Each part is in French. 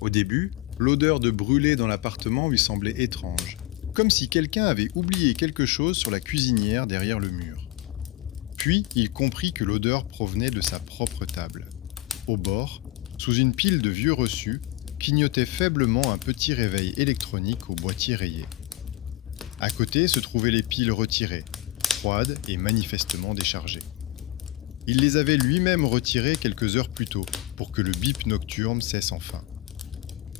Au début, l'odeur de brûlé dans l'appartement lui semblait étrange, comme si quelqu'un avait oublié quelque chose sur la cuisinière derrière le mur. Puis, il comprit que l'odeur provenait de sa propre table. Au bord, sous une pile de vieux reçus, clignotait faiblement un petit réveil électronique au boîtier rayé. À côté se trouvaient les piles retirées, froides et manifestement déchargées. Il les avait lui-même retirées quelques heures plus tôt, pour que le bip nocturne cesse enfin.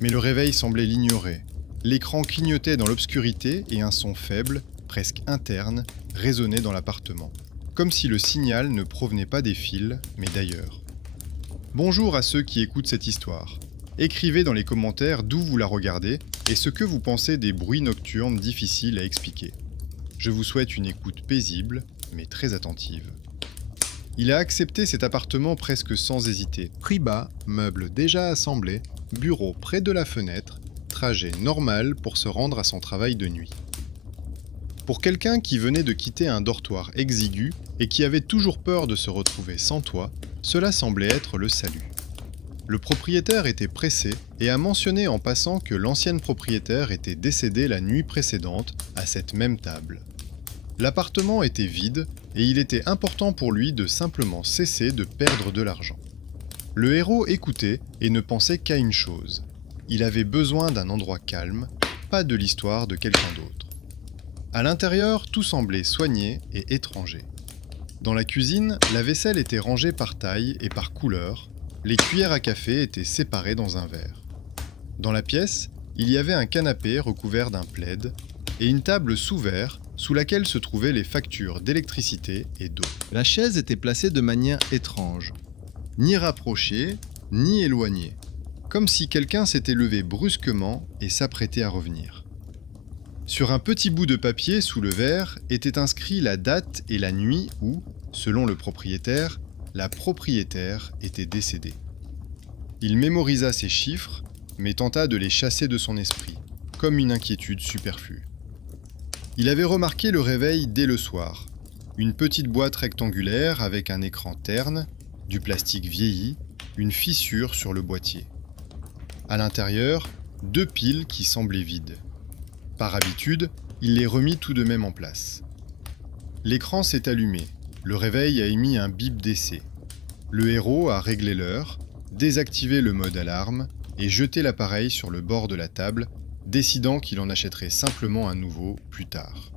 Mais le réveil semblait l'ignorer. L'écran clignotait dans l'obscurité et un son faible, presque interne, résonnait dans l'appartement, comme si le signal ne provenait pas des fils, mais d'ailleurs. Bonjour à ceux qui écoutent cette histoire. Écrivez dans les commentaires d'où vous la regardez et ce que vous pensez des bruits nocturnes difficiles à expliquer. Je vous souhaite une écoute paisible, mais très attentive. Il a accepté cet appartement presque sans hésiter. Prix bas, meubles déjà assemblés, bureau près de la fenêtre, trajet normal pour se rendre à son travail de nuit. Pour quelqu'un qui venait de quitter un dortoir exigu et qui avait toujours peur de se retrouver sans toit, cela semblait être le salut. Le propriétaire était pressé et a mentionné en passant que l'ancienne propriétaire était décédée la nuit précédente à cette même table. L'appartement était vide et il était important pour lui de simplement cesser de perdre de l'argent. Le héros écoutait et ne pensait qu'à une chose. Il avait besoin d'un endroit calme, pas de l'histoire de quelqu'un d'autre. À l'intérieur, tout semblait soigné et étranger. Dans la cuisine, la vaisselle était rangée par taille et par couleur, les cuillères à café étaient séparées dans un verre. Dans la pièce, il y avait un canapé recouvert d'un plaid et une table sous verre sous laquelle se trouvaient les factures d'électricité et d'eau. La chaise était placée de manière étrange, ni rapprochée, ni éloignée, comme si quelqu'un s'était levé brusquement et s'apprêtait à revenir. Sur un petit bout de papier sous le verre était inscrit la date et la nuit où, selon le propriétaire, la propriétaire était décédée. Il mémorisa ces chiffres, mais tenta de les chasser de son esprit, comme une inquiétude superflue. Il avait remarqué le réveil dès le soir. Une petite boîte rectangulaire avec un écran terne, du plastique vieilli, une fissure sur le boîtier. À l'intérieur, 2 piles qui semblaient vides. Par habitude, il les remit tout de même en place. L'écran s'est allumé. Le réveil a émis un bip d'essai. Le héros a réglé l'heure, désactivé le mode alarme et jeté l'appareil sur le bord de la table, décidant qu'il en achèterait simplement un nouveau plus tard.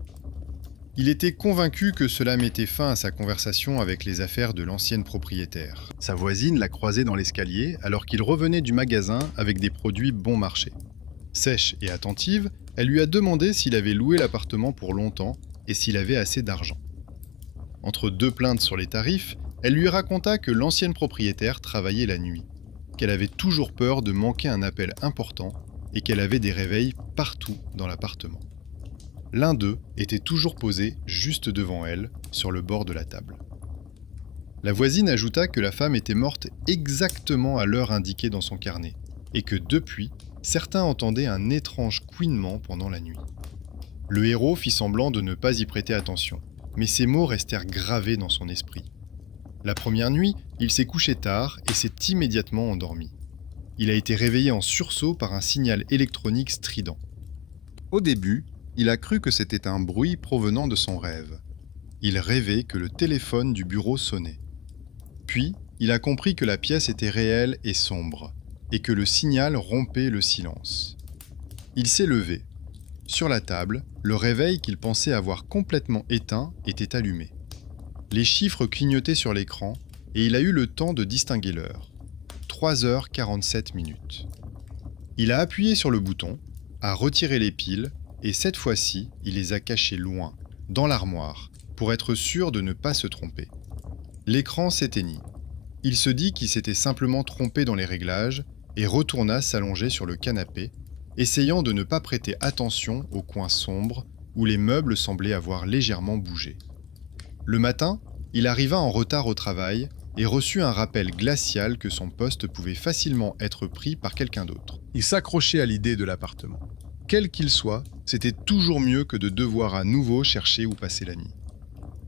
Il était convaincu que cela mettait fin à sa conversation avec les affaires de l'ancienne propriétaire. Sa voisine l'a croisé dans l'escalier alors qu'il revenait du magasin avec des produits bon marché. Sèche et attentive, elle lui a demandé s'il avait loué l'appartement pour longtemps et s'il avait assez d'argent. Entre 2 plaintes sur les tarifs, elle lui raconta que l'ancienne propriétaire travaillait la nuit, qu'elle avait toujours peur de manquer un appel important et qu'elle avait des réveils partout dans l'appartement. L'un d'eux était toujours posé juste devant elle, sur le bord de la table. La voisine ajouta que la femme était morte exactement à l'heure indiquée dans son carnet, et que depuis, certains entendaient un étrange couinement pendant la nuit. Le héros fit semblant de ne pas y prêter attention, mais ces mots restèrent gravés dans son esprit. La première nuit, il s'est couché tard et s'est immédiatement endormi. Il a été réveillé en sursaut par un signal électronique strident. Au début, il a cru que c'était un bruit provenant de son rêve. Il rêvait que le téléphone du bureau sonnait. Puis, il a compris que la pièce était réelle et sombre, et que le signal rompait le silence. Il s'est levé. Sur la table, le réveil qu'il pensait avoir complètement éteint était allumé. Les chiffres clignotaient sur l'écran, et il a eu le temps de distinguer l'heure. 3h47 minutes. Il a appuyé sur le bouton, a retiré les piles, et cette fois-ci, il les a cachées loin, dans l'armoire, pour être sûr de ne pas se tromper. L'écran s'éteignit. Il se dit qu'il s'était simplement trompé dans les réglages et retourna s'allonger sur le canapé, essayant de ne pas prêter attention au coin sombre où les meubles semblaient avoir légèrement bougé. Le matin, il arriva en retard au travail et reçut un rappel glacial que son poste pouvait facilement être pris par quelqu'un d'autre. Il s'accrochait à l'idée de l'appartement. Quel qu'il soit, c'était toujours mieux que de devoir à nouveau chercher où passer la nuit.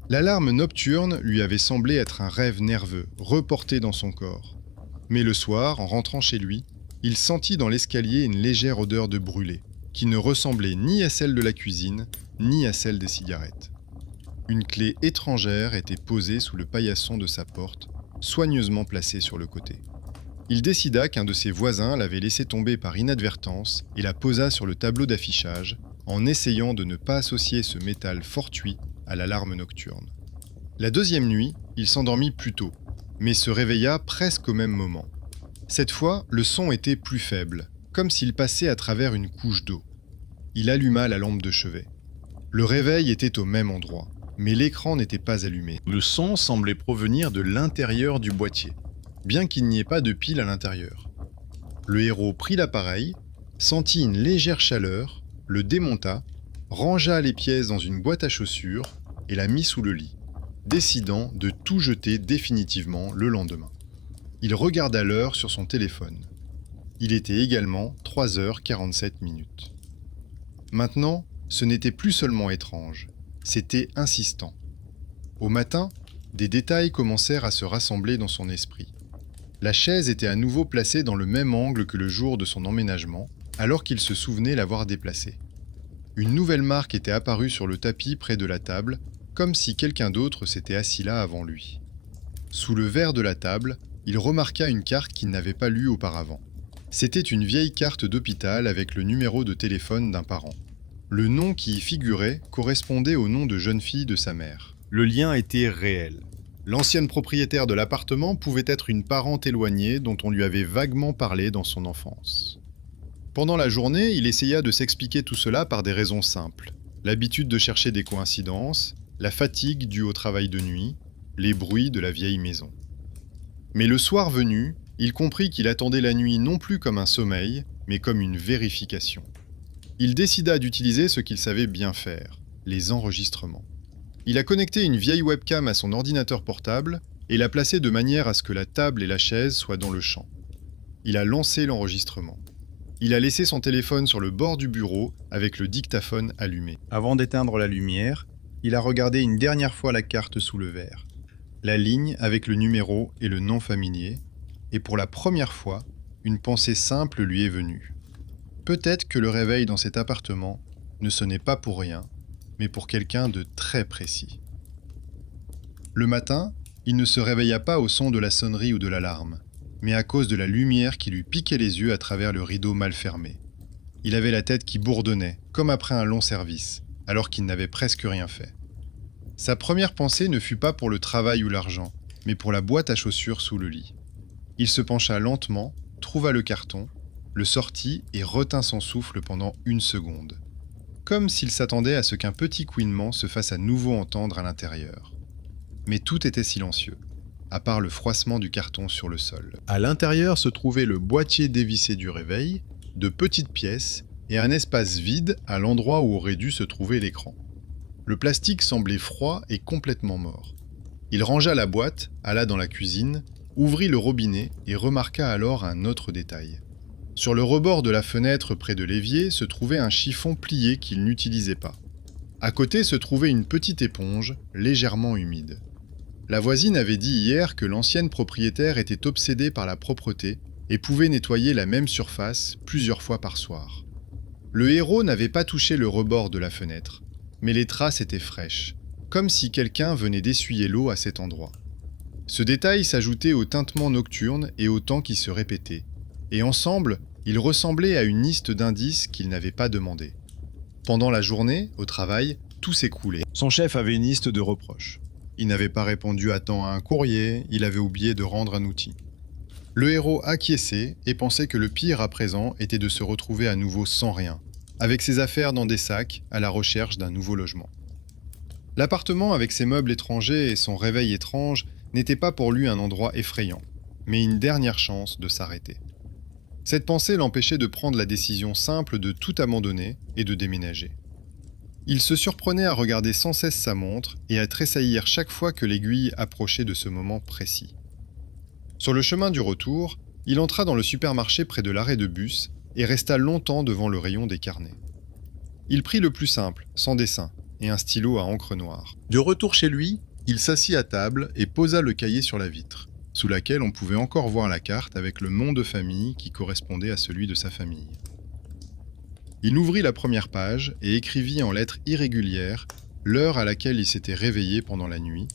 L'alarme nocturne lui avait semblé être un rêve nerveux, reporté dans son corps. Mais le soir, en rentrant chez lui, il sentit dans l'escalier une légère odeur de brûlé, qui ne ressemblait ni à celle de la cuisine, ni à celle des cigarettes. Une clé étrangère était posée sous le paillasson de sa porte, soigneusement placée sur le côté. Il décida qu'un de ses voisins l'avait laissée tomber par inadvertance et la posa sur le tableau d'affichage, en essayant de ne pas associer ce métal fortuit à l'alarme nocturne. La deuxième nuit, il s'endormit plus tôt, mais se réveilla presque au même moment. Cette fois, le son était plus faible, comme s'il passait à travers une couche d'eau. Il alluma la lampe de chevet. Le réveil était au même endroit, mais l'écran n'était pas allumé. Le son semblait provenir de l'intérieur du boîtier, bien qu'il n'y ait pas de pile à l'intérieur. Le héros prit l'appareil, sentit une légère chaleur, le démonta, rangea les pièces dans une boîte à chaussures et la mit sous le lit, décidant de tout jeter définitivement le lendemain. Il regarda l'heure sur son téléphone. Il était également 3h47. Maintenant, ce n'était plus seulement étrange, c'était insistant. Au matin, des détails commencèrent à se rassembler dans son esprit. La chaise était à nouveau placée dans le même angle que le jour de son emménagement, alors qu'il se souvenait l'avoir déplacée. Une nouvelle marque était apparue sur le tapis près de la table, comme si quelqu'un d'autre s'était assis là avant lui. Sous le verre de la table, il remarqua une carte qu'il n'avait pas lue auparavant. C'était une vieille carte d'hôpital avec le numéro de téléphone d'un parent. Le nom qui y figurait correspondait au nom de jeune fille de sa mère. Le lien était réel. L'ancienne propriétaire de l'appartement pouvait être une parente éloignée dont on lui avait vaguement parlé dans son enfance. Pendant la journée, il essaya de s'expliquer tout cela par des raisons simples. L'habitude de chercher des coïncidences, la fatigue due au travail de nuit, les bruits de la vieille maison. Mais le soir venu, il comprit qu'il attendait la nuit non plus comme un sommeil, mais comme une vérification. Il décida d'utiliser ce qu'il savait bien faire, les enregistrements. Il a connecté une vieille webcam à son ordinateur portable et l'a placée de manière à ce que la table et la chaise soient dans le champ. Il a lancé l'enregistrement. Il a laissé son téléphone sur le bord du bureau avec le dictaphone allumé. Avant d'éteindre la lumière, il a regardé une dernière fois la carte sous le verre. La ligne avec le numéro et le nom familier, et pour la première fois, une pensée simple lui est venue. Peut-être que le réveil dans cet appartement ne sonnait pas pour rien, mais pour quelqu'un de très précis. Le matin, il ne se réveilla pas au son de la sonnerie ou de l'alarme, mais à cause de la lumière qui lui piquait les yeux à travers le rideau mal fermé. Il avait la tête qui bourdonnait, comme après un long service, alors qu'il n'avait presque rien fait. Sa première pensée ne fut pas pour le travail ou l'argent, mais pour la boîte à chaussures sous le lit. Il se pencha lentement, trouva le carton, le sortit et retint son souffle pendant 1 seconde. Comme s'il s'attendait à ce qu'un petit couinement se fasse à nouveau entendre à l'intérieur. Mais tout était silencieux, à part le froissement du carton sur le sol. À l'intérieur se trouvait le boîtier dévissé du réveil, de petites pièces et un espace vide à l'endroit où aurait dû se trouver l'écran. Le plastique semblait froid et complètement mort. Il rangea la boîte, alla dans la cuisine, ouvrit le robinet et remarqua alors un autre détail. Sur le rebord de la fenêtre près de l'évier se trouvait un chiffon plié qu'il n'utilisait pas. À côté se trouvait une petite éponge, légèrement humide. La voisine avait dit hier que l'ancienne propriétaire était obsédée par la propreté et pouvait nettoyer la même surface plusieurs fois par soir. Le héros n'avait pas touché le rebord de la fenêtre, mais les traces étaient fraîches, comme si quelqu'un venait d'essuyer l'eau à cet endroit. Ce détail s'ajoutait au tintement nocturne et au temps qui se répétait, et ensemble, ils ressemblaient à une liste d'indices qu'il n'avait pas demandé. Pendant la journée, au travail, tout s'écroulait. Son chef avait une liste de reproches. Il n'avait pas répondu à temps à un courrier, il avait oublié de rendre un outil. Le héros acquiesçait et pensait que le pire à présent était de se retrouver à nouveau sans rien, avec ses affaires dans des sacs, à la recherche d'un nouveau logement. L'appartement avec ses meubles étrangers et son réveil étrange n'était pas pour lui un endroit effrayant, mais une dernière chance de s'arrêter. Cette pensée l'empêchait de prendre la décision simple de tout abandonner et de déménager. Il se surprenait à regarder sans cesse sa montre et à tressaillir chaque fois que l'aiguille approchait de ce moment précis. Sur le chemin du retour, il entra dans le supermarché près de l'arrêt de bus et resta longtemps devant le rayon des carnets. Il prit le plus simple, sans dessin, et un stylo à encre noire. De retour chez lui, il s'assit à table et posa le cahier sur la vitre. sous laquelle on pouvait encore voir la carte avec le nom de famille qui correspondait à celui de sa famille. Il ouvrit la première page et écrivit en lettres irrégulières l'heure à laquelle il s'était réveillé pendant la nuit,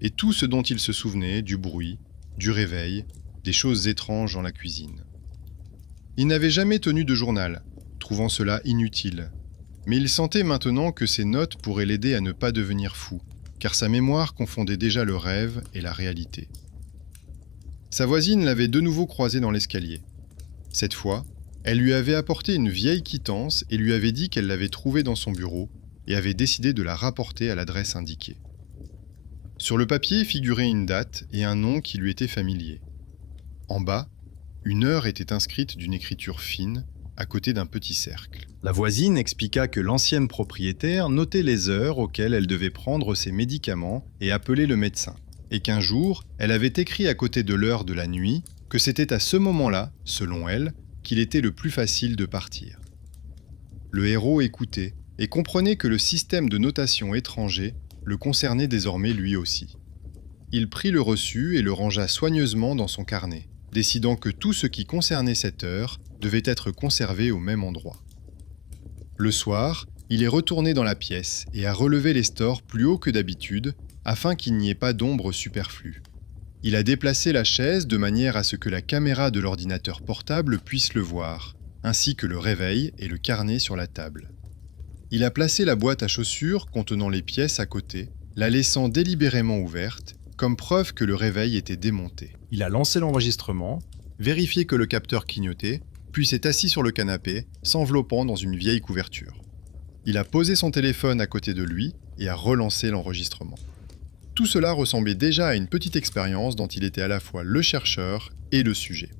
et tout ce dont il se souvenait du bruit, du réveil, des choses étranges dans la cuisine. Il n'avait jamais tenu de journal, trouvant cela inutile, mais il sentait maintenant que ces notes pourraient l'aider à ne pas devenir fou, car sa mémoire confondait déjà le rêve et la réalité. Sa voisine l'avait de nouveau croisé dans l'escalier. Cette fois, elle lui avait apporté une vieille quittance et lui avait dit qu'elle l'avait trouvée dans son bureau et avait décidé de la rapporter à l'adresse indiquée. Sur le papier figurait une date et un nom qui lui étaient familiers. En bas, une heure était inscrite d'une écriture fine, à côté d'un petit cercle. La voisine expliqua que l'ancienne propriétaire notait les heures auxquelles elle devait prendre ses médicaments et appeler le médecin, et qu'un jour, elle avait écrit à côté de l'heure de la nuit que c'était à ce moment-là, selon elle, qu'il était le plus facile de partir. Le héros écoutait et comprenait que le système de notation étranger le concernait désormais lui aussi. Il prit le reçu et le rangea soigneusement dans son carnet, décidant que tout ce qui concernait cette heure devait être conservé au même endroit. Le soir, il est retourné dans la pièce et a relevé les stores plus haut que d'habitude afin qu'il n'y ait pas d'ombre superflue. Il a déplacé la chaise de manière à ce que la caméra de l'ordinateur portable puisse le voir, ainsi que le réveil et le carnet sur la table. Il a placé la boîte à chaussures contenant les pièces à côté, la laissant délibérément ouverte, comme preuve que le réveil était démonté. Il a lancé l'enregistrement, vérifié que le capteur clignotait, puis s'est assis sur le canapé, s'enveloppant dans une vieille couverture. Il a posé son téléphone à côté de lui et a relancé l'enregistrement. Tout cela ressemblait déjà à une petite expérience dont il était à la fois le chercheur et le sujet.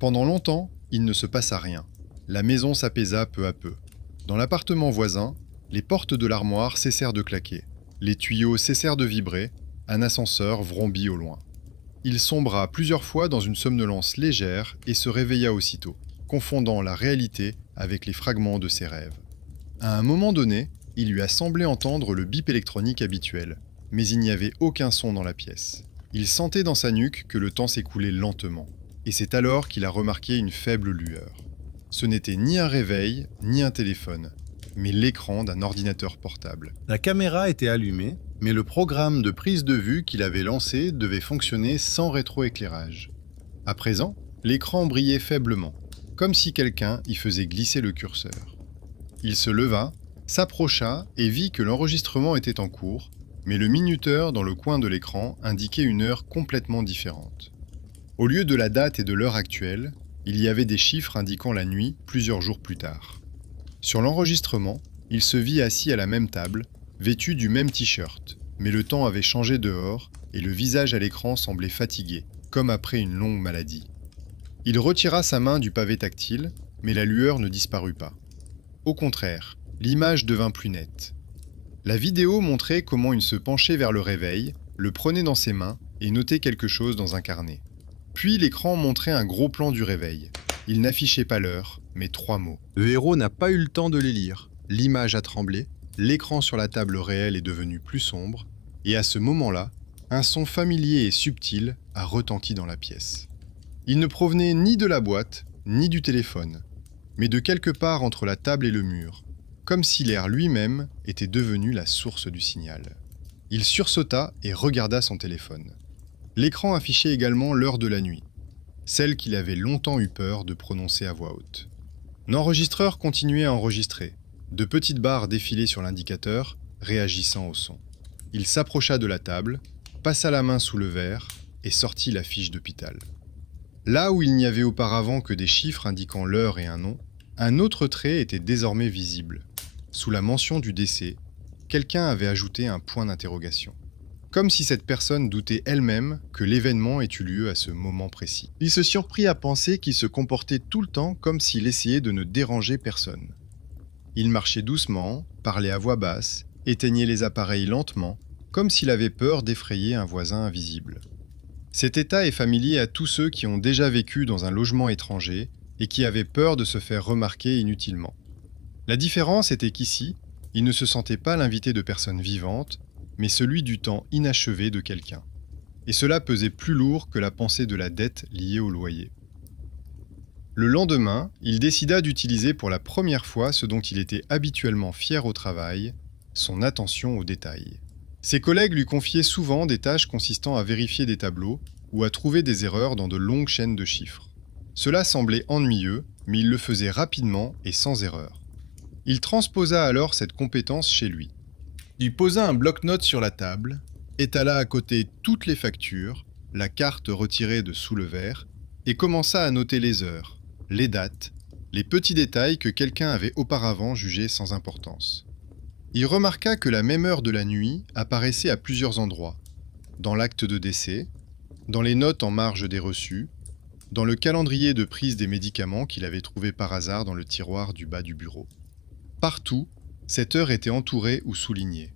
Pendant longtemps, il ne se passa rien. La maison s'apaisa peu à peu. Dans l'appartement voisin, les portes de l'armoire cessèrent de claquer, les tuyaux cessèrent de vibrer, un ascenseur vrombit au loin. Il sombra plusieurs fois dans une somnolence légère et se réveilla aussitôt, confondant la réalité avec les fragments de ses rêves. À un moment donné, il lui a semblé entendre le bip électronique habituel, mais il n'y avait aucun son dans la pièce. Il sentait dans sa nuque que le temps s'écoulait lentement, et c'est alors qu'il a remarqué une faible lueur. Ce n'était ni un réveil, ni un téléphone, mais l'écran d'un ordinateur portable. La caméra était allumée, mais le programme de prise de vue qu'il avait lancé devait fonctionner sans rétroéclairage. À présent, l'écran brillait faiblement, comme si quelqu'un y faisait glisser le curseur. Il se leva, s'approcha et vit que l'enregistrement était en cours, mais le minuteur dans le coin de l'écran indiquait une heure complètement différente. Au lieu de la date et de l'heure actuelle, il y avait des chiffres indiquant la nuit plusieurs jours plus tard. Sur l'enregistrement, il se vit assis à la même table, vêtu du même t-shirt, mais le temps avait changé dehors et le visage à l'écran semblait fatigué, comme après une longue maladie. Il retira sa main du pavé tactile, mais la lueur ne disparut pas. Au contraire, l'image devint plus nette. La vidéo montrait comment il se penchait vers le réveil, le prenait dans ses mains et notait quelque chose dans un carnet. Puis l'écran montrait un gros plan du réveil. Il n'affichait pas l'heure, mais 3 mots. Le héros n'a pas eu le temps de les lire. L'image a tremblé, l'écran sur la table réelle est devenu plus sombre, et à ce moment-là, un son familier et subtil a retenti dans la pièce. Il ne provenait ni de la boîte, ni du téléphone, mais de quelque part entre la table et le mur, comme si l'air lui-même était devenu la source du signal. Il sursauta et regarda son téléphone. L'écran affichait également l'heure de la nuit, celle qu'il avait longtemps eu peur de prononcer à voix haute. L'enregistreur continuait à enregistrer. De petites barres défilaient sur l'indicateur, réagissant au son. Il s'approcha de la table, passa la main sous le verre et sortit la fiche d'hôpital. Là où il n'y avait auparavant que des chiffres indiquant l'heure et un nom, un autre trait était désormais visible. Sous la mention du décès, quelqu'un avait ajouté un point d'interrogation. Comme si cette personne doutait elle-même que l'événement ait eu lieu à ce moment précis. Il se surprit à penser qu'il se comportait tout le temps comme s'il essayait de ne déranger personne. Il marchait doucement, parlait à voix basse, éteignait les appareils lentement, comme s'il avait peur d'effrayer un voisin invisible. Cet état est familier à tous ceux qui ont déjà vécu dans un logement étranger et qui avaient peur de se faire remarquer inutilement. La différence était qu'ici, il ne se sentait pas l'invité de personnes vivantes, mais celui du temps inachevé de quelqu'un. Et cela pesait plus lourd que la pensée de la dette liée au loyer. Le lendemain, il décida d'utiliser pour la première fois ce dont il était habituellement fier au travail, son attention aux détails. Ses collègues lui confiaient souvent des tâches consistant à vérifier des tableaux ou à trouver des erreurs dans de longues chaînes de chiffres. Cela semblait ennuyeux, mais il le faisait rapidement et sans erreur. Il transposa alors cette compétence chez lui. Il posa un bloc-notes sur la table, étala à côté toutes les factures, la carte retirée de sous le verre, et commença à noter les heures, les dates, les petits détails que quelqu'un avait auparavant jugés sans importance. Il remarqua que la même heure de la nuit apparaissait à plusieurs endroits, dans l'acte de décès, dans les notes en marge des reçus, dans le calendrier de prise des médicaments qu'il avait trouvé par hasard dans le tiroir du bas du bureau. Partout, cette heure était entourée ou soulignée.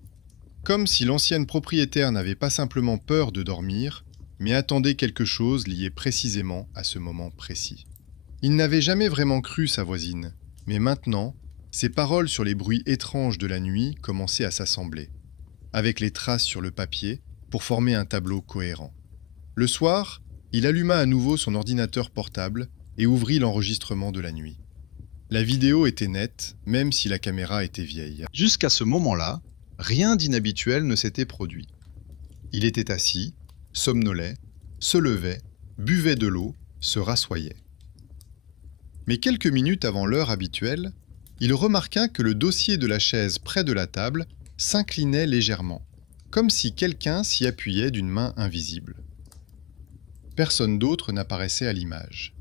Comme si l'ancienne propriétaire n'avait pas simplement peur de dormir, mais attendait quelque chose lié précisément à ce moment précis. Il n'avait jamais vraiment cru sa voisine, mais maintenant, ses paroles sur les bruits étranges de la nuit commençaient à s'assembler, avec les traces sur le papier, pour former un tableau cohérent. Le soir, il alluma à nouveau son ordinateur portable et ouvrit l'enregistrement de la nuit. La vidéo était nette, même si la caméra était vieille. Jusqu'à ce moment-là, rien d'inhabituel ne s'était produit. Il était assis, somnolait, se levait, buvait de l'eau, se rassoyait. Mais quelques minutes avant l'heure habituelle, il remarqua que le dossier de la chaise près de la table s'inclinait légèrement, comme si quelqu'un s'y appuyait d'une main invisible. Personne d'autre n'apparaissait à l'image.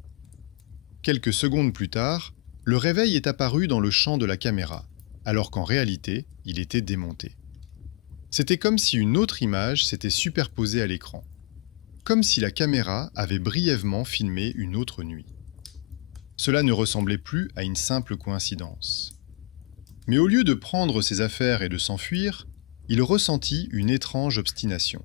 Quelques secondes plus tard, le réveil est apparu dans le champ de la caméra, alors qu'en réalité, il était démonté. C'était comme si une autre image s'était superposée à l'écran, comme si la caméra avait brièvement filmé une autre nuit. Cela ne ressemblait plus à une simple coïncidence. Mais au lieu de prendre ses affaires et de s'enfuir, il ressentit une étrange obstination.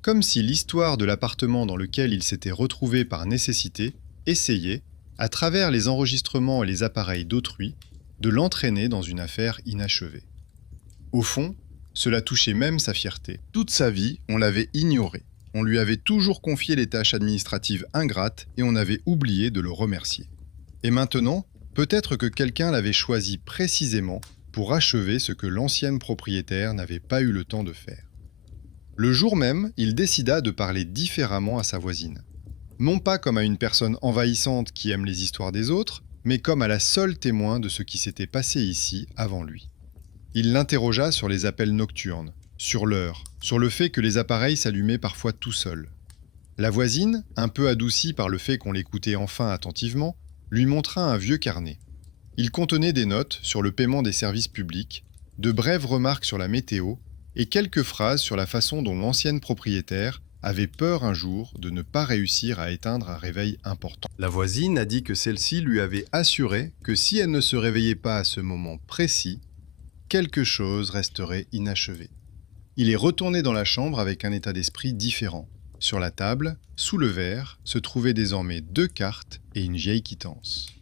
Comme si l'histoire de l'appartement dans lequel il s'était retrouvé par nécessité essayait, à travers les enregistrements et les appareils d'autrui, de l'entraîner dans une affaire inachevée. Au fond, cela touchait même sa fierté. Toute sa vie, on l'avait ignoré. On lui avait toujours confié les tâches administratives ingrates et on avait oublié de le remercier. Et maintenant, peut-être que quelqu'un l'avait choisi précisément pour achever ce que l'ancienne propriétaire n'avait pas eu le temps de faire. Le jour même, il décida de parler différemment à sa voisine. Non pas comme à une personne envahissante qui aime les histoires des autres, mais comme à la seule témoin de ce qui s'était passé ici avant lui. Il l'interrogea sur les appels nocturnes, sur l'heure, sur le fait que les appareils s'allumaient parfois tout seuls. La voisine, un peu adoucie par le fait qu'on l'écoutait enfin attentivement, lui montra un vieux carnet. Il contenait des notes sur le paiement des services publics, de brèves remarques sur la météo et quelques phrases sur la façon dont l'ancienne propriétaire avait peur un jour de ne pas réussir à éteindre un réveil important. La voisine a dit que celle-ci lui avait assuré que si elle ne se réveillait pas à ce moment précis, quelque chose resterait inachevé. Il est retourné dans la chambre avec un état d'esprit différent. Sur la table, sous le verre, se trouvaient désormais 2 cartes et une vieille quittance.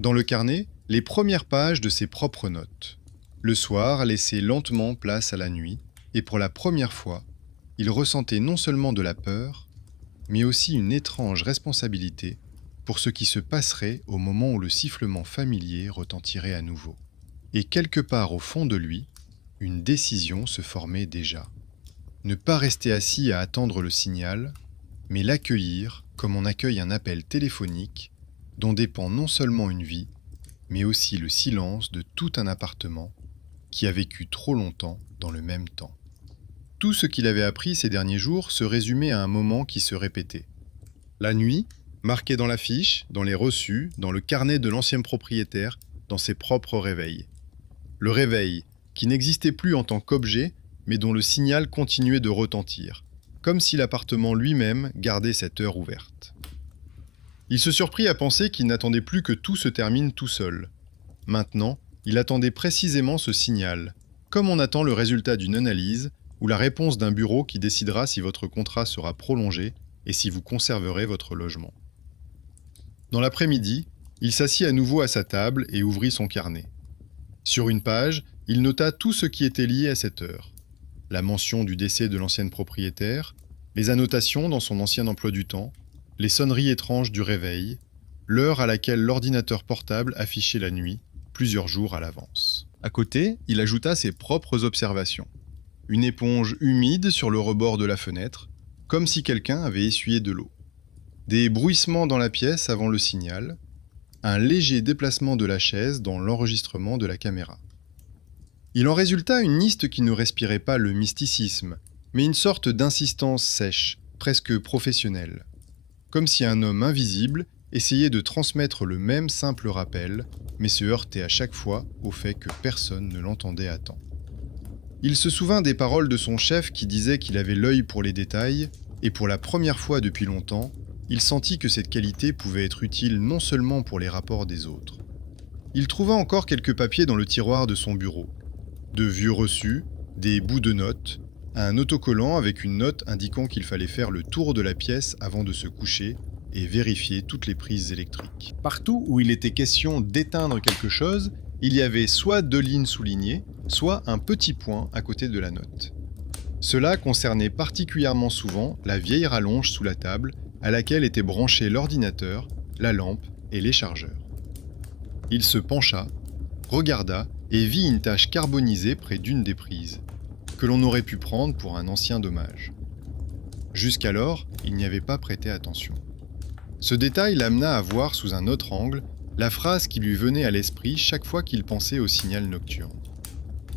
Dans le carnet, les premières pages de ses propres notes. Le soir laissait lentement place à la nuit, et pour la première fois, il ressentait non seulement de la peur, mais aussi une étrange responsabilité pour ce qui se passerait au moment où le sifflement familier retentirait à nouveau. Et quelque part au fond de lui, une décision se formait déjà. Ne pas rester assis à attendre le signal, mais l'accueillir comme on accueille un appel téléphonique dont dépend non seulement une vie, mais aussi le silence de tout un appartement qui a vécu trop longtemps dans le même temps. Tout ce qu'il avait appris ces derniers jours se résumait à un moment qui se répétait. La nuit, marquée dans l'affiche, dans les reçus, dans le carnet de l'ancien propriétaire, dans ses propres réveils. Le réveil, qui n'existait plus en tant qu'objet, mais dont le signal continuait de retentir, comme si l'appartement lui-même gardait cette heure ouverte. Il se surprit à penser qu'il n'attendait plus que tout se termine tout seul. Maintenant, il attendait précisément ce signal, comme on attend le résultat d'une analyse ou la réponse d'un bureau qui décidera si votre contrat sera prolongé et si vous conserverez votre logement. Dans l'après-midi, il s'assit à nouveau à sa table et ouvrit son carnet. Sur une page, il nota tout ce qui était lié à cette heure. La mention du décès de l'ancienne propriétaire, Les annotations dans son ancien emploi du temps, les sonneries étranges du réveil, l'heure à laquelle l'ordinateur portable affichait la nuit, plusieurs jours à l'avance. À côté, il ajouta ses propres observations. Une éponge humide sur le rebord de la fenêtre, comme si quelqu'un avait essuyé de l'eau. Des bruissements dans la pièce avant le signal, un léger déplacement de la chaise dans l'enregistrement de la caméra. Il en résulta une liste qui ne respirait pas le mysticisme, mais une sorte d'insistance sèche, presque professionnelle. Comme si un homme invisible essayait de transmettre le même simple rappel, mais se heurtait à chaque fois au fait que personne ne l'entendait à temps. Il se souvint des paroles de son chef qui disait qu'il avait l'œil pour les détails, et pour la première fois depuis longtemps, il sentit que cette qualité pouvait être utile non seulement pour les rapports des autres. Il trouva encore quelques papiers dans le tiroir de son bureau. De vieux reçus, des bouts de notes, un autocollant avec une note indiquant qu'il fallait faire le tour de la pièce avant de se coucher et vérifier toutes les prises électriques. Partout où il était question d'éteindre quelque chose, il y avait soit 2 lignes soulignées, soit un petit point à côté de la note. Cela concernait particulièrement souvent la vieille rallonge sous la table à laquelle étaient branchés l'ordinateur, la lampe et les chargeurs. Il se pencha, regarda et vit une tache carbonisée près d'une des prises, que l'on aurait pu prendre pour un ancien dommage. Jusqu'alors, il n'y avait pas prêté attention. Ce détail l'amena à voir sous un autre angle la phrase qui lui venait à l'esprit chaque fois qu'il pensait au signal nocturne.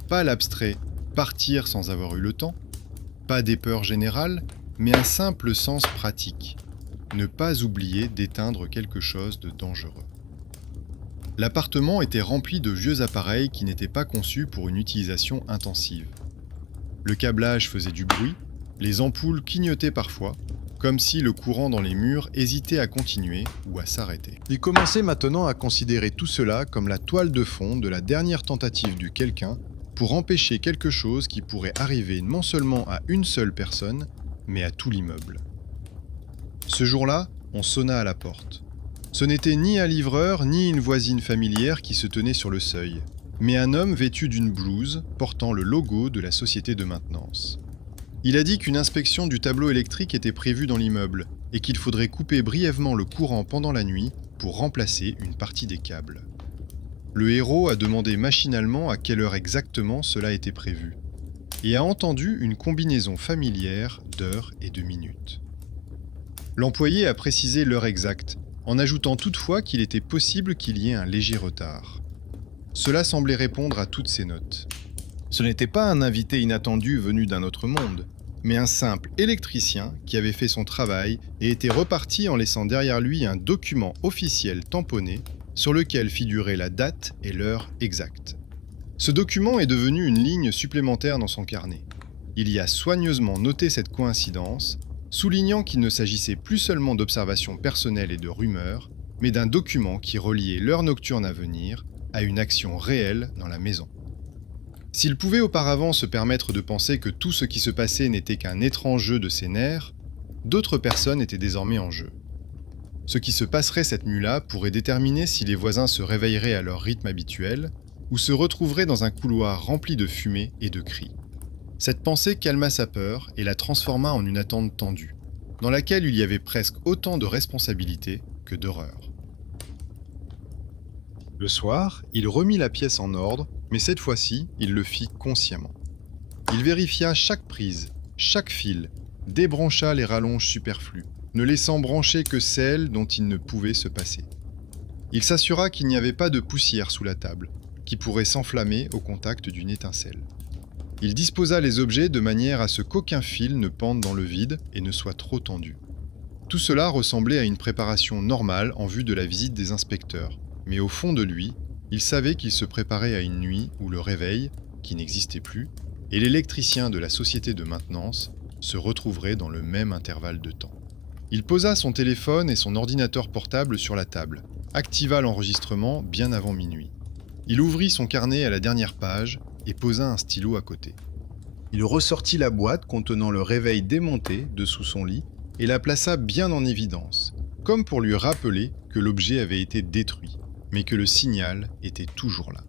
Pas l'abstrait « partir sans avoir eu le temps », pas des peurs générales, mais un simple sens pratique. Ne pas oublier d'éteindre quelque chose de dangereux. L'appartement était rempli de vieux appareils qui n'étaient pas conçus pour une utilisation intensive. Le câblage faisait du bruit, les ampoules clignotaient parfois, comme si le courant dans les murs hésitait à continuer ou à s'arrêter. Il commençait maintenant à considérer tout cela comme la toile de fond de la dernière tentative du quelqu'un pour empêcher quelque chose qui pourrait arriver non seulement à une seule personne, mais à tout l'immeuble. Ce jour-là, on sonna à la porte. Ce n'était ni un livreur ni une voisine familière qui se tenait sur le seuil, mais un homme vêtu d'une blouse portant le logo de la société de maintenance. Il a dit qu'une inspection du tableau électrique était prévue dans l'immeuble et qu'il faudrait couper brièvement le courant pendant la nuit pour remplacer une partie des câbles. Le héros a demandé machinalement à quelle heure exactement cela était prévu et a entendu une combinaison familière d'heures et de minutes. L'employé a précisé l'heure exacte, en ajoutant toutefois qu'il était possible qu'il y ait un léger retard. Cela semblait répondre à toutes ces notes. Ce n'était pas un invité inattendu venu d'un autre monde, mais un simple électricien qui avait fait son travail et était reparti en laissant derrière lui un document officiel tamponné sur lequel figurait la date et l'heure exacte. Ce document est devenu une ligne supplémentaire dans son carnet. Il y a soigneusement noté cette coïncidence, soulignant qu'il ne s'agissait plus seulement d'observations personnelles et de rumeurs, mais d'un document qui reliait l'heure nocturne à venir à une action réelle dans la maison. S'il pouvait auparavant se permettre de penser que tout ce qui se passait n'était qu'un étrange jeu de ses nerfs, d'autres personnes étaient désormais en jeu. Ce qui se passerait cette nuit-là pourrait déterminer si les voisins se réveilleraient à leur rythme habituel ou se retrouveraient dans un couloir rempli de fumée et de cris. Cette pensée calma sa peur et la transforma en une attente tendue, dans laquelle il y avait presque autant de responsabilité que d'horreur. Le soir, il remit la pièce en ordre, mais cette fois-ci, il le fit consciemment. Il vérifia chaque prise, chaque fil, débrancha les rallonges superflues, ne laissant brancher que celles dont il ne pouvait se passer. Il s'assura qu'il n'y avait pas de poussière sous la table, qui pourrait s'enflammer au contact d'une étincelle. Il disposa les objets de manière à ce qu'aucun fil ne pende dans le vide et ne soit trop tendu. Tout cela ressemblait à une préparation normale en vue de la visite des inspecteurs, mais au fond de lui, il savait qu'il se préparait à une nuit où le réveil, qui n'existait plus, et l'électricien de la société de maintenance se retrouveraient dans le même intervalle de temps. Il posa son téléphone et son ordinateur portable sur la table, activa l'enregistrement bien avant minuit. Il ouvrit son carnet à la dernière page et posa un stylo à côté. Il ressortit la boîte contenant le réveil démonté dessous son lit et la plaça bien en évidence, comme pour lui rappeler que l'objet avait été détruit, mais que le signal était toujours là.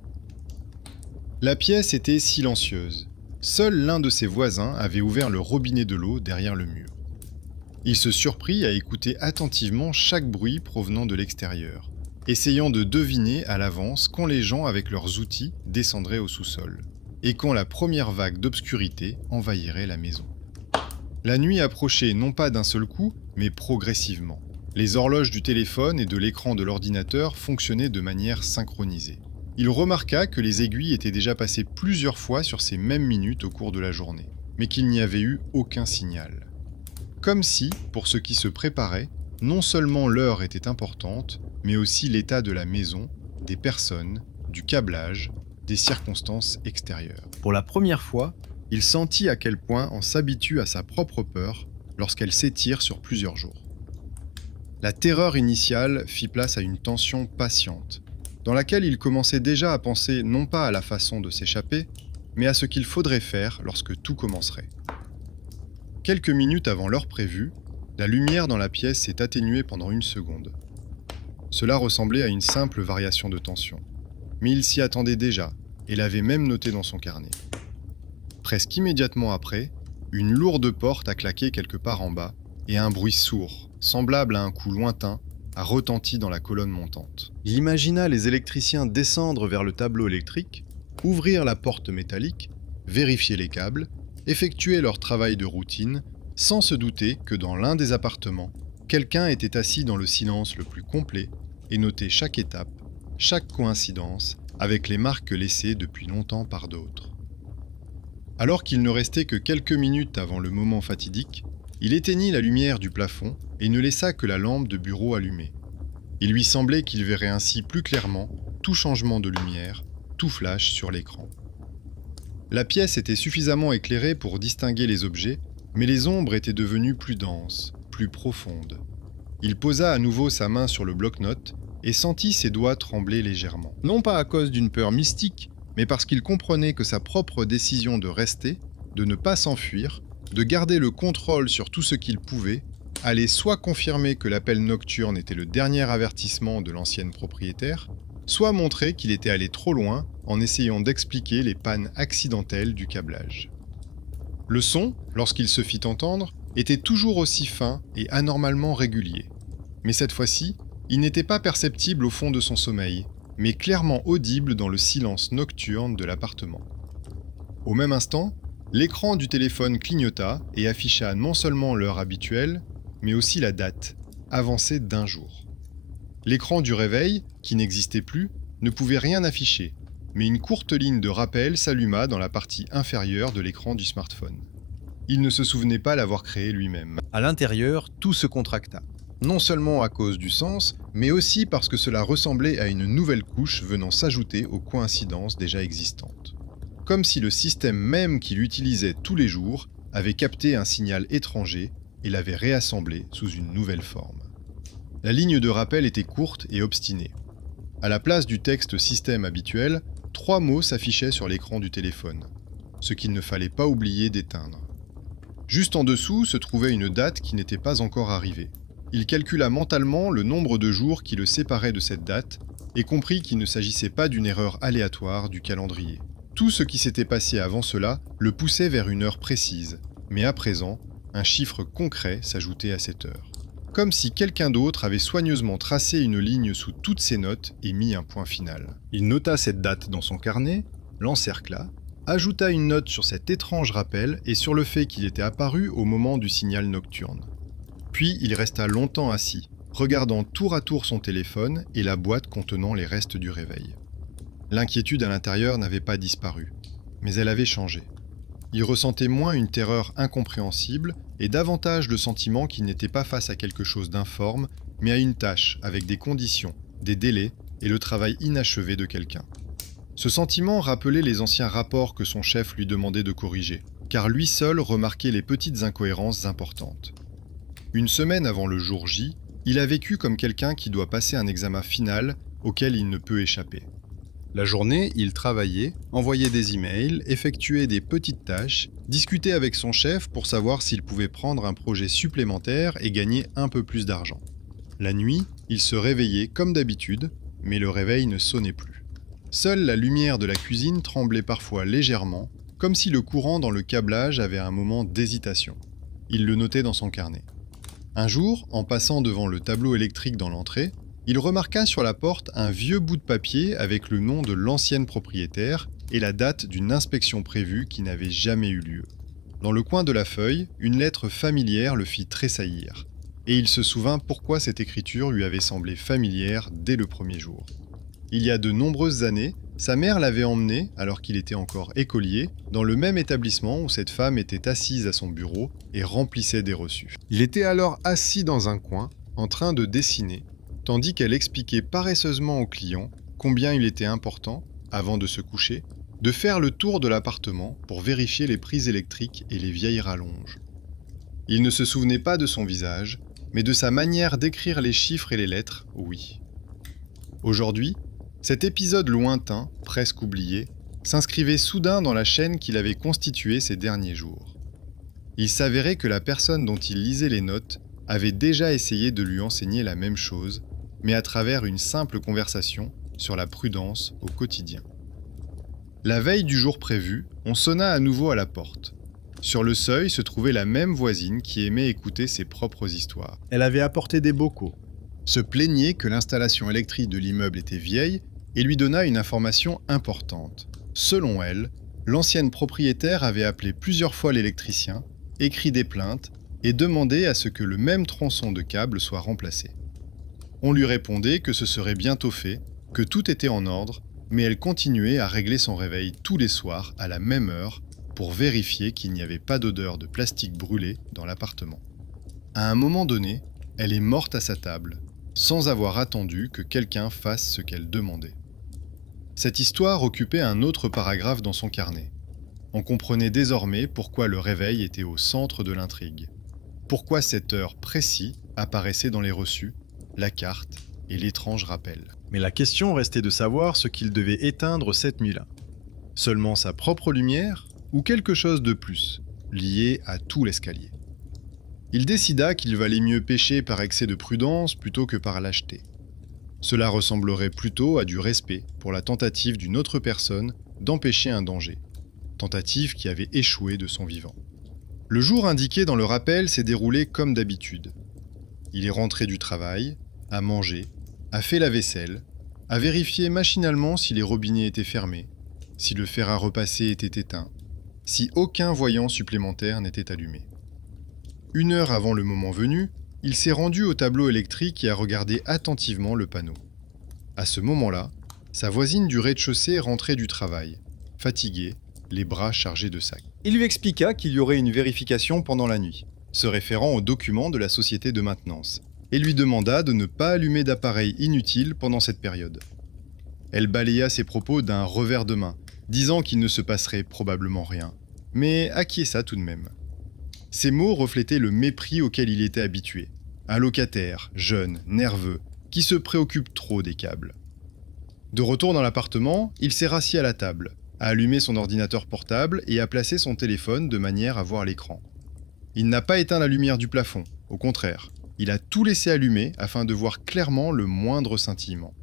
La pièce était silencieuse. Seul l'un de ses voisins avait ouvert le robinet de l'eau derrière le mur. Il se surprit à écouter attentivement chaque bruit provenant de l'extérieur, essayant de deviner à l'avance quand les gens avec leurs outils descendraient au sous-sol, et quand la première vague d'obscurité envahirait la maison. La nuit approchait non pas d'un seul coup, mais progressivement. Les horloges du téléphone et de l'écran de l'ordinateur fonctionnaient de manière synchronisée. Il remarqua que les aiguilles étaient déjà passées plusieurs fois sur ces mêmes minutes au cours de la journée, mais qu'il n'y avait eu aucun signal. Comme si, pour ceux qui se préparaient, non seulement l'heure était importante, mais aussi l'état de la maison, des personnes, du câblage, des circonstances extérieures. Pour la première fois, il sentit à quel point on s'habitue à sa propre peur lorsqu'elle s'étire sur plusieurs jours. La terreur initiale fit place à une tension patiente, dans laquelle il commençait déjà à penser non pas à la façon de s'échapper, mais à ce qu'il faudrait faire lorsque tout commencerait. Quelques minutes avant l'heure prévue, la lumière dans la pièce s'est atténuée pendant 1 seconde. Cela ressemblait à une simple variation de tension, mais il s'y attendait déjà et l'avait même noté dans son carnet. Presque immédiatement après, une lourde porte a claqué quelque part en bas et un bruit sourd, semblable à un coup lointain, a retenti dans la colonne montante. Il imagina les électriciens descendre vers le tableau électrique, ouvrir la porte métallique, vérifier les câbles, effectuer leur travail de routine, sans se douter que dans l'un des appartements, quelqu'un était assis dans le silence le plus complet et notait chaque étape, chaque coïncidence, avec les marques laissées depuis longtemps par d'autres. Alors qu'il ne restait que quelques minutes avant le moment fatidique, il éteignit la lumière du plafond et ne laissa que la lampe de bureau allumée. Il lui semblait qu'il verrait ainsi plus clairement tout changement de lumière, tout flash sur l'écran. La pièce était suffisamment éclairée pour distinguer les objets, mais les ombres étaient devenues plus denses, plus profondes. Il posa à nouveau sa main sur le bloc-notes et sentit ses doigts trembler légèrement. Non pas à cause d'une peur mystique, mais parce qu'il comprenait que sa propre décision de rester, de ne pas s'enfuir, de garder le contrôle sur tout ce qu'il pouvait, allait soit confirmer que l'appel nocturne était le dernier avertissement de l'ancienne propriétaire, soit montrer qu'il était allé trop loin en essayant d'expliquer les pannes accidentelles du câblage. Le son, lorsqu'il se fit entendre, était toujours aussi fin et anormalement régulier. Mais cette fois-ci, il n'était pas perceptible au fond de son sommeil, mais clairement audible dans le silence nocturne de l'appartement. Au même instant, l'écran du téléphone clignota et afficha non seulement l'heure habituelle, mais aussi la date, avancée d'1 jour. L'écran du réveil, qui n'existait plus, ne pouvait rien afficher, mais une courte ligne de rappel s'alluma dans la partie inférieure de l'écran du smartphone. Il ne se souvenait pas l'avoir créé lui-même. À l'intérieur, tout se contracta. Non seulement à cause du sens, mais aussi parce que cela ressemblait à une nouvelle couche venant s'ajouter aux coïncidences déjà existantes. Comme si le système même qu'il utilisait tous les jours avait capté un signal étranger et l'avait réassemblé sous une nouvelle forme. La ligne de rappel était courte et obstinée. À la place du texte système habituel, 3 mots s'affichaient sur l'écran du téléphone, ce qu'il ne fallait pas oublier d'éteindre. Juste en dessous se trouvait une date qui n'était pas encore arrivée. Il calcula mentalement le nombre de jours qui le séparaient de cette date et comprit qu'il ne s'agissait pas d'une erreur aléatoire du calendrier. Tout ce qui s'était passé avant cela le poussait vers une heure précise, mais à présent, un chiffre concret s'ajoutait à cette heure. Comme si quelqu'un d'autre avait soigneusement tracé une ligne sous toutes ses notes et mis un point final. Il nota cette date dans son carnet, l'encercla, ajouta une note sur cet étrange rappel et sur le fait qu'il était apparu au moment du signal nocturne. Puis il resta longtemps assis, regardant tour à tour son téléphone et la boîte contenant les restes du réveil. L'inquiétude à l'intérieur n'avait pas disparu, mais elle avait changé. Il ressentait moins une terreur incompréhensible et davantage le sentiment qu'il n'était pas face à quelque chose d'informe, mais à une tâche avec des conditions, des délais et le travail inachevé de quelqu'un. Ce sentiment rappelait les anciens rapports que son chef lui demandait de corriger, car lui seul remarquait les petites incohérences importantes. Une semaine avant le jour J, il a vécu comme quelqu'un qui doit passer un examen final auquel il ne peut échapper. La journée, il travaillait, envoyait des emails, effectuait des petites tâches, discutait avec son chef pour savoir s'il pouvait prendre un projet supplémentaire et gagner un peu plus d'argent. La nuit, il se réveillait comme d'habitude, mais le réveil ne sonnait plus. Seule la lumière de la cuisine tremblait parfois légèrement, comme si le courant dans le câblage avait un moment d'hésitation. Il le notait dans son carnet. Un jour, en passant devant le tableau électrique dans l'entrée, il remarqua sur la porte un vieux bout de papier avec le nom de l'ancienne propriétaire et la date d'une inspection prévue qui n'avait jamais eu lieu. Dans le coin de la feuille, une lettre familière le fit tressaillir, et il se souvint pourquoi cette écriture lui avait semblé familière dès le premier jour. Il y a de nombreuses années, sa mère l'avait emmené, alors qu'il était encore écolier, dans le même établissement où cette femme était assise à son bureau et remplissait des reçus. Il était alors assis dans un coin, en train de dessiner, tandis qu'elle expliquait paresseusement aux clients combien il était important, avant de se coucher, de faire le tour de l'appartement pour vérifier les prises électriques et les vieilles rallonges. Il ne se souvenait pas de son visage, mais de sa manière d'écrire les chiffres et les lettres, oui. Aujourd'hui, cet épisode lointain, presque oublié, s'inscrivait soudain dans la chaîne qu'il avait constituée ces derniers jours. Il s'avérait que la personne dont il lisait les notes avait déjà essayé de lui enseigner la même chose, mais à travers une simple conversation sur la prudence au quotidien. La veille du jour prévu, on sonna à nouveau à la porte. Sur le seuil se trouvait la même voisine qui aimait écouter ses propres histoires. Elle avait apporté des bocaux. Se plaignait que l'installation électrique de l'immeuble était vieille et lui donna une information importante. Selon elle, l'ancienne propriétaire avait appelé plusieurs fois l'électricien, écrit des plaintes et demandé à ce que le même tronçon de câble soit remplacé. On lui répondait que ce serait bientôt fait, que tout était en ordre, mais elle continuait à régler son réveil tous les soirs à la même heure pour vérifier qu'il n'y avait pas d'odeur de plastique brûlé dans l'appartement. À un moment donné, elle est morte à sa table, sans avoir attendu que quelqu'un fasse ce qu'elle demandait. Cette histoire occupait un autre paragraphe dans son carnet. On comprenait désormais pourquoi le réveil était au centre de l'intrigue. Pourquoi cette heure précise apparaissait dans les reçus, la carte et l'étrange rappel. Mais la question restait de savoir ce qu'il devait éteindre cette nuit-là. Seulement sa propre lumière ou quelque chose de plus, lié à tout l'escalier. Il décida qu'il valait mieux pécher par excès de prudence plutôt que par lâcheté. Cela ressemblerait plutôt à du respect pour la tentative d'une autre personne d'empêcher un danger, tentative qui avait échoué de son vivant. Le jour indiqué dans le rappel s'est déroulé comme d'habitude. Il est rentré du travail, a mangé, a fait la vaisselle, a vérifié machinalement si les robinets étaient fermés, si le fer à repasser était éteint, si aucun voyant supplémentaire n'était allumé. 1 heure avant le moment venu, il s'est rendu au tableau électrique et a regardé attentivement le panneau. À ce moment-là, sa voisine du rez-de-chaussée rentrait du travail, fatiguée, les bras chargés de sacs. Il lui expliqua qu'il y aurait une vérification pendant la nuit, se référant aux documents de la société de maintenance, et lui demanda de ne pas allumer d'appareil inutile pendant cette période. Elle balaya ses propos d'un revers de main, disant qu'il ne se passerait probablement rien, mais acquiesça tout de même. Ces mots reflétaient le mépris auquel il était habitué. Un locataire, jeune, nerveux, qui se préoccupe trop des câbles. De retour dans l'appartement, il s'est rassis à la table, a allumé son ordinateur portable et a placé son téléphone de manière à voir l'écran. Il n'a pas éteint la lumière du plafond, au contraire. Il a tout laissé allumer afin de voir clairement le moindre scintillement.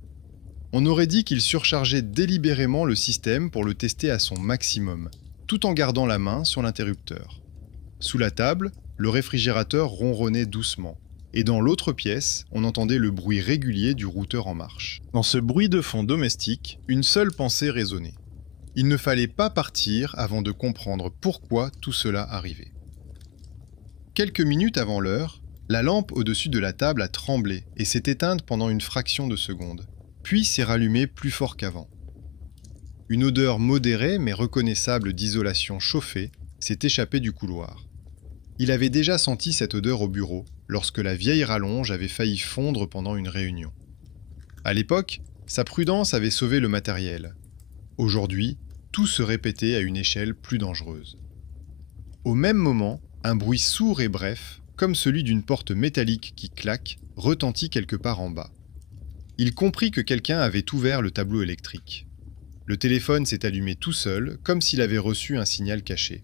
On aurait dit qu'il surchargeait délibérément le système pour le tester à son maximum, tout en gardant la main sur l'interrupteur. Sous la table, le réfrigérateur ronronnait doucement, et dans l'autre pièce, on entendait le bruit régulier du routeur en marche. Dans ce bruit de fond domestique, une seule pensée résonnait. Il ne fallait pas partir avant de comprendre pourquoi tout cela arrivait. Quelques minutes avant l'heure, la lampe au-dessus de la table a tremblé et s'est éteinte pendant une fraction de seconde, puis s'est rallumée plus fort qu'avant. Une odeur modérée mais reconnaissable d'isolation chauffée s'est échappée du couloir. Il avait déjà senti cette odeur au bureau, lorsque la vieille rallonge avait failli fondre pendant une réunion. À l'époque, sa prudence avait sauvé le matériel. Aujourd'hui, tout se répétait à une échelle plus dangereuse. Au même moment, un bruit sourd et bref, comme celui d'une porte métallique qui claque, retentit quelque part en bas. Il comprit que quelqu'un avait ouvert le tableau électrique. Le téléphone s'est allumé tout seul, comme s'il avait reçu un signal caché.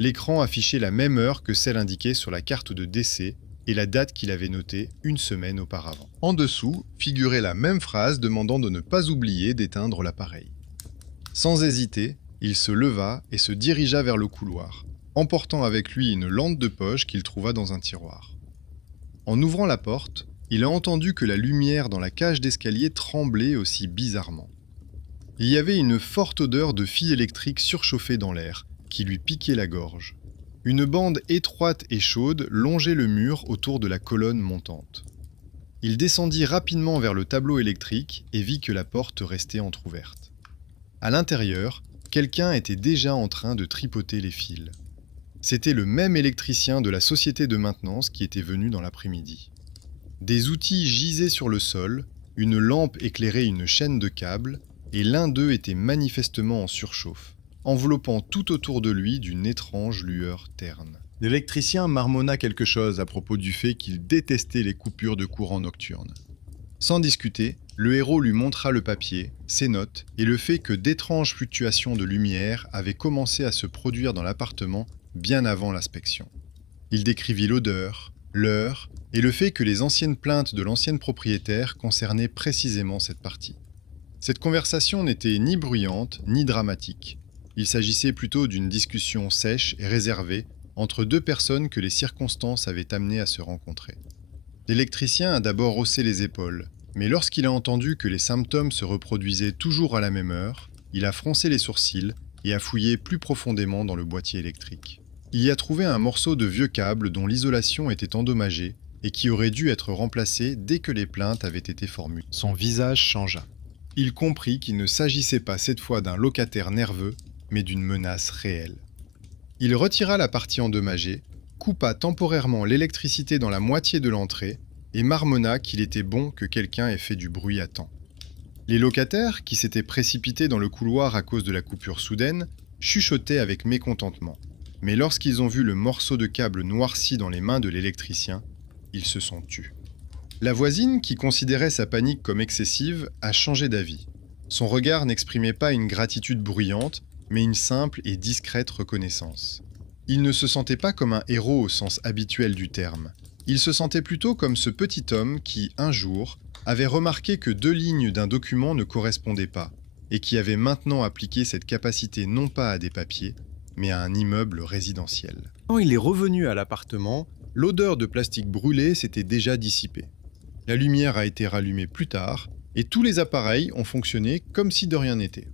L'écran affichait la même heure que celle indiquée sur la carte de décès et la date qu'il avait notée 1 semaine auparavant. En dessous figurait la même phrase demandant de ne pas oublier d'éteindre l'appareil. Sans hésiter, il se leva et se dirigea vers le couloir, emportant avec lui une lampe de poche qu'il trouva dans un tiroir. En ouvrant la porte, il a entendu que la lumière dans la cage d'escalier tremblait aussi bizarrement. Il y avait une forte odeur de fil électrique surchauffé dans l'air, qui lui piquait la gorge. Une bande étroite et chaude longeait le mur autour de la colonne montante. Il descendit rapidement vers le tableau électrique et vit que la porte restait entr'ouverte. À l'intérieur, quelqu'un était déjà en train de tripoter les fils. C'était le même électricien de la société de maintenance qui était venu dans l'après-midi. Des outils gisaient sur le sol, une lampe éclairait une chaîne de câbles, et l'un d'eux était manifestement en surchauffe, enveloppant tout autour de lui d'une étrange lueur terne. L'électricien marmonna quelque chose à propos du fait qu'il détestait les coupures de courant nocturne. Sans discuter, le héros lui montra le papier, ses notes et le fait que d'étranges fluctuations de lumière avaient commencé à se produire dans l'appartement bien avant l'inspection. Il décrivit l'odeur, l'heure et le fait que les anciennes plaintes de l'ancienne propriétaire concernaient précisément cette partie. Cette conversation n'était ni bruyante ni dramatique. Il s'agissait plutôt d'une discussion sèche et réservée entre deux personnes que les circonstances avaient amenées à se rencontrer. L'électricien a d'abord haussé les épaules, mais lorsqu'il a entendu que les symptômes se reproduisaient toujours à la même heure, il a froncé les sourcils et a fouillé plus profondément dans le boîtier électrique. Il y a trouvé un morceau de vieux câble dont l'isolation était endommagée et qui aurait dû être remplacé dès que les plaintes avaient été formulées. Son visage changea. Il comprit qu'il ne s'agissait pas cette fois d'un locataire nerveux, mais d'une menace réelle. Il retira la partie endommagée, coupa temporairement l'électricité dans la moitié de l'entrée et marmonna qu'il était bon que quelqu'un ait fait du bruit à temps. Les locataires, qui s'étaient précipités dans le couloir à cause de la coupure soudaine, chuchotaient avec mécontentement. Mais lorsqu'ils ont vu le morceau de câble noirci dans les mains de l'électricien, ils se sont tus. La voisine, qui considérait sa panique comme excessive, a changé d'avis. Son regard n'exprimait pas une gratitude bruyante, mais une simple et discrète reconnaissance. Il ne se sentait pas comme un héros au sens habituel du terme. Il se sentait plutôt comme ce petit homme qui, un jour, avait remarqué que 2 lignes d'un document ne correspondaient pas, et qui avait maintenant appliqué cette capacité non pas à des papiers, mais à un immeuble résidentiel. Quand il est revenu à l'appartement, l'odeur de plastique brûlé s'était déjà dissipée. La lumière a été rallumée plus tard, et tous les appareils ont fonctionné comme si de rien n'était.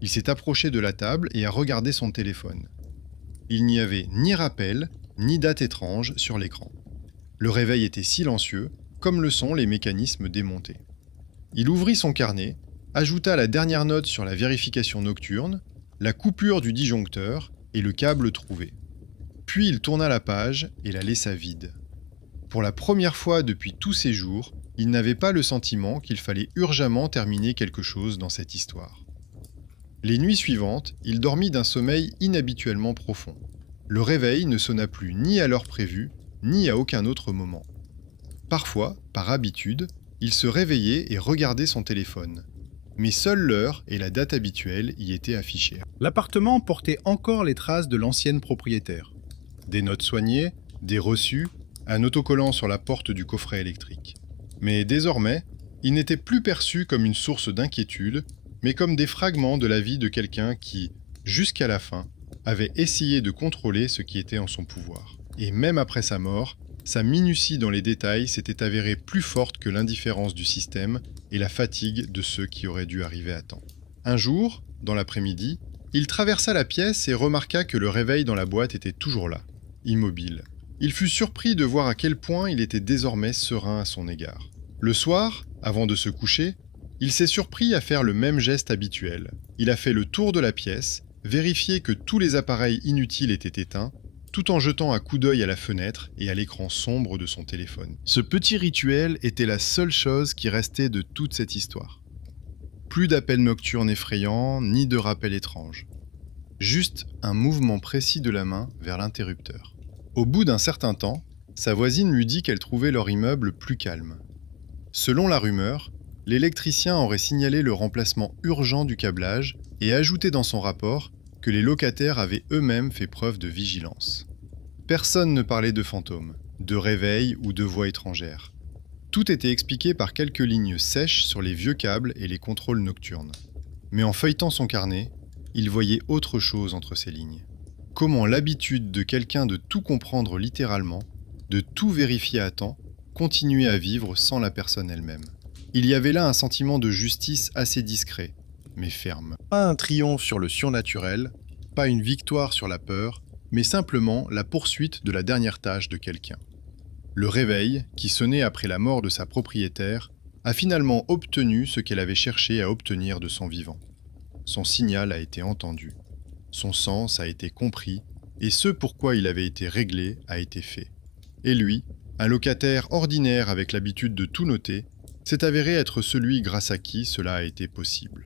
Il s'est approché de la table et a regardé son téléphone. Il n'y avait ni rappel, ni date étrange sur l'écran. Le réveil était silencieux, comme le sont les mécanismes démontés. Il ouvrit son carnet, ajouta la dernière note sur la vérification nocturne, la coupure du disjoncteur et le câble trouvé. Puis il tourna la page et la laissa vide. Pour la première fois depuis tous ces jours, il n'avait pas le sentiment qu'il fallait urgemment terminer quelque chose dans cette histoire. Les nuits suivantes, il dormit d'un sommeil inhabituellement profond. Le réveil ne sonna plus ni à l'heure prévue, ni à aucun autre moment. Parfois, par habitude, il se réveillait et regardait son téléphone. Mais seule l'heure et la date habituelle y étaient affichées. L'appartement portait encore les traces de l'ancienne propriétaire. Des notes soignées, des reçus, un autocollant sur la porte du coffret électrique. Mais désormais, il n'était plus perçu comme une source d'inquiétude, mais comme des fragments de la vie de quelqu'un qui, jusqu'à la fin, avait essayé de contrôler ce qui était en son pouvoir. Et même après sa mort, sa minutie dans les détails s'était avérée plus forte que l'indifférence du système et la fatigue de ceux qui auraient dû arriver à temps. Un jour, dans l'après-midi, il traversa la pièce et remarqua que le réveil dans la boîte était toujours là, immobile. Il fut surpris de voir à quel point il était désormais serein à son égard. Le soir, avant de se coucher, il s'est surpris à faire le même geste habituel. Il a fait le tour de la pièce, vérifié que tous les appareils inutiles étaient éteints, tout en jetant un coup d'œil à la fenêtre et à l'écran sombre de son téléphone. Ce petit rituel était la seule chose qui restait de toute cette histoire. Plus d'appels nocturnes effrayants, ni de rappels étranges. Juste un mouvement précis de la main vers l'interrupteur. Au bout d'un certain temps, sa voisine lui dit qu'elle trouvait leur immeuble plus calme. Selon la rumeur, l'électricien aurait signalé le remplacement urgent du câblage et ajouté dans son rapport que les locataires avaient eux-mêmes fait preuve de vigilance. Personne ne parlait de fantômes, de réveils ou de voix étrangères. Tout était expliqué par quelques lignes sèches sur les vieux câbles et les contrôles nocturnes. Mais en feuilletant son carnet, il voyait autre chose entre ces lignes. Comment l'habitude de quelqu'un de tout comprendre littéralement, de tout vérifier à temps, continuer à vivre sans la personne elle-même. Il y avait là un sentiment de justice assez discret, mais ferme. Pas un triomphe sur le surnaturel, pas une victoire sur la peur, mais simplement la poursuite de la dernière tâche de quelqu'un. Le réveil, qui sonnait après la mort de sa propriétaire, a finalement obtenu ce qu'elle avait cherché à obtenir de son vivant. Son signal a été entendu, son sens a été compris, et ce pourquoi il avait été réglé a été fait. Et lui, un locataire ordinaire avec l'habitude de tout noter, s'est avéré être celui grâce à qui cela a été possible.